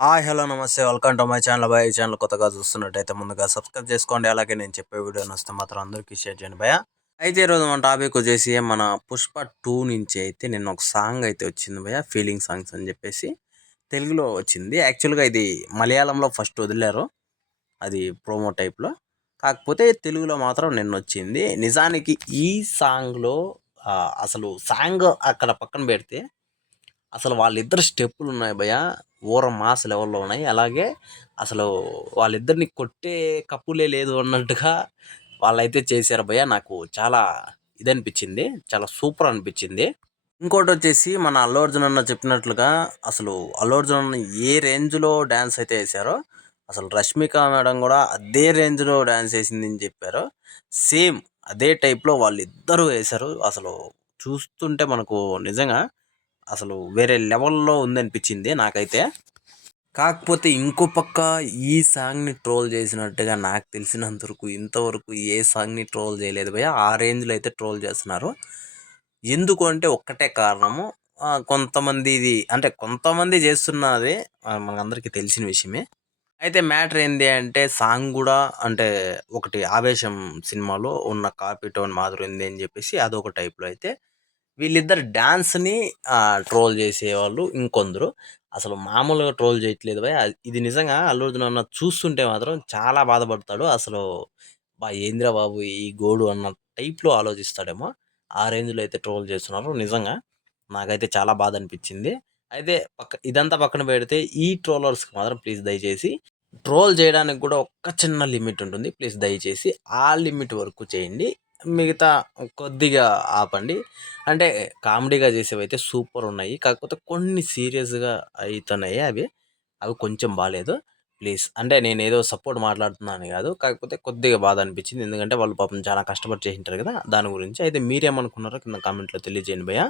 Hello నమస్తే. Welcome to my channel భయ. ఈ ఛానల్ కొత్తగా చూస్తున్నట్టయితే ముందుగా సబ్స్క్రైబ్ చేసుకోండి. అలాగే నేను చెప్పే వీడియో నచ్చితే మాత్రం అందరికీ షేర్ చేయండి భయ. అయితే ఈరోజు మన టాపిక్ వచ్చేసి మన 'పుష్ప 2' నుంచి అయితే నిన్న ఒక సాంగ్ అయితే వచ్చింది భయ. ఫీలింగ్ సాంగ్స్ అని చెప్పేసి తెలుగులో వచ్చింది. యాక్చువల్గా ఇది మలయాళంలో ఫస్ట్ వదిలారు, అది ప్రోమో టైప్లో. కాకపోతే తెలుగులో మాత్రం నిన్న వచ్చింది. నిజానికి ఈ సాంగ్లో అసలు సాంగ్ అక్కడ పక్కన పెడితే అసలు వాళ్ళిద్దరు స్టెప్పులు ఉన్నాయి భయ, ఊర మాస్ లెవెల్లో ఉన్నాయి. అలాగే అసలు వాళ్ళిద్దరిని కొట్టే కప్పులే లేదు అన్నట్టుగా వాళ్ళైతే చేశారు భయ. నాకు చాలా ఇదనిపించింది, చాలా సూపర్ అనిపించింది. ఇంకోటి వచ్చేసి మన అల్లు అర్జున్ అన్న చెప్పినట్లుగా అసలు అల్లు అర్జున్ అన్న ఏ రేంజ్లో డ్యాన్స్ అయితే వేశారో అసలు రష్మిక మేడం కూడా అదే రేంజ్లో డ్యాన్స్ వేసింది అని చెప్పారు. సేమ్ అదే టైప్లో వాళ్ళిద్దరూ వేశారు. అసలు చూస్తుంటే మనకు నిజంగా అసలు వేరే లెవెల్లో ఉందనిపించింది నాకైతే. కాకపోతే ఇంకో పక్క ఈ సాంగ్ని ట్రోల్ చేసినట్టుగా నాకు తెలిసినంత వరకు ఇంతవరకు ఏ సాంగ్ని ట్రోల్ చేయలేదు భయ్య. ఆ రేంజ్లో అయితే ట్రోల్ చేస్తున్నారు. ఎందుకు అంటే ఒక్కటే కారణము, కొంతమంది ఇది అంటే కొంతమంది చేస్తున్నది మనందరికీ తెలిసిన విషయమే. అయితే మ్యాటర్ ఏంది అంటే సాంగ్ కూడా అంటే ఒకటి 'ఆవేశం' సినిమాలో ఉన్న కాపీ టోన్ మాదిరి ఉంది అని చెప్పేసి అదొక టైప్లో అయితే వీళ్ళిద్దరు డాన్స్ని ట్రోల్ చేసేవాళ్ళు ఇంకొందరు. అసలు మామూలుగా ట్రోల్ చేయట్లేదు భయ్. ఇది నిజంగా అల్లు అర్జున్ అన్న చూస్తుంటే మాత్రం చాలా బాధపడతాడు. అసలు ఏందిరా బాబు ఈ గోడు అన్న టైప్లో ఆలోచిస్తాడేమో. ఆ రేంజ్లో అయితే ట్రోల్ చేస్తున్నారు. నిజంగా నాకైతే చాలా బాధ అనిపించింది. అయితే ఇదంతా పక్కన పెడితే ఈ ట్రోలర్స్కి మాత్రం ప్లీజ్ దయచేసి ట్రోల్ చేయడానికి కూడా ఒక్క చిన్న లిమిట్ ఉంటుంది. ప్లీజ్ దయచేసి ఆ లిమిట్ వరకు చేయండి, మిగతా కొద్దిగా ఆపండి. అంటే కామెడీగా చేసేవైతే సూపర్ ఉన్నాయి. కాకపోతే కొన్ని సీరియస్‌గా అయితున్నాయి అవి. అవి కొంచెం బాలేదు. ప్లీజ్ అంటే నేనేదో సపోర్ట్ మాట్లాడుతున్నాను కాదు. కాకపోతే కొద్దిగా బాధ అనిపించింది. ఎందుకంటే వాళ్ళు పాపం చాలా కష్టపడి చేసింటారు కదా! దాని గురించి. అయితే మీరేమనుకున్నారో కింద కామెంట్‌లో తెలియజేయండి భయ్యా.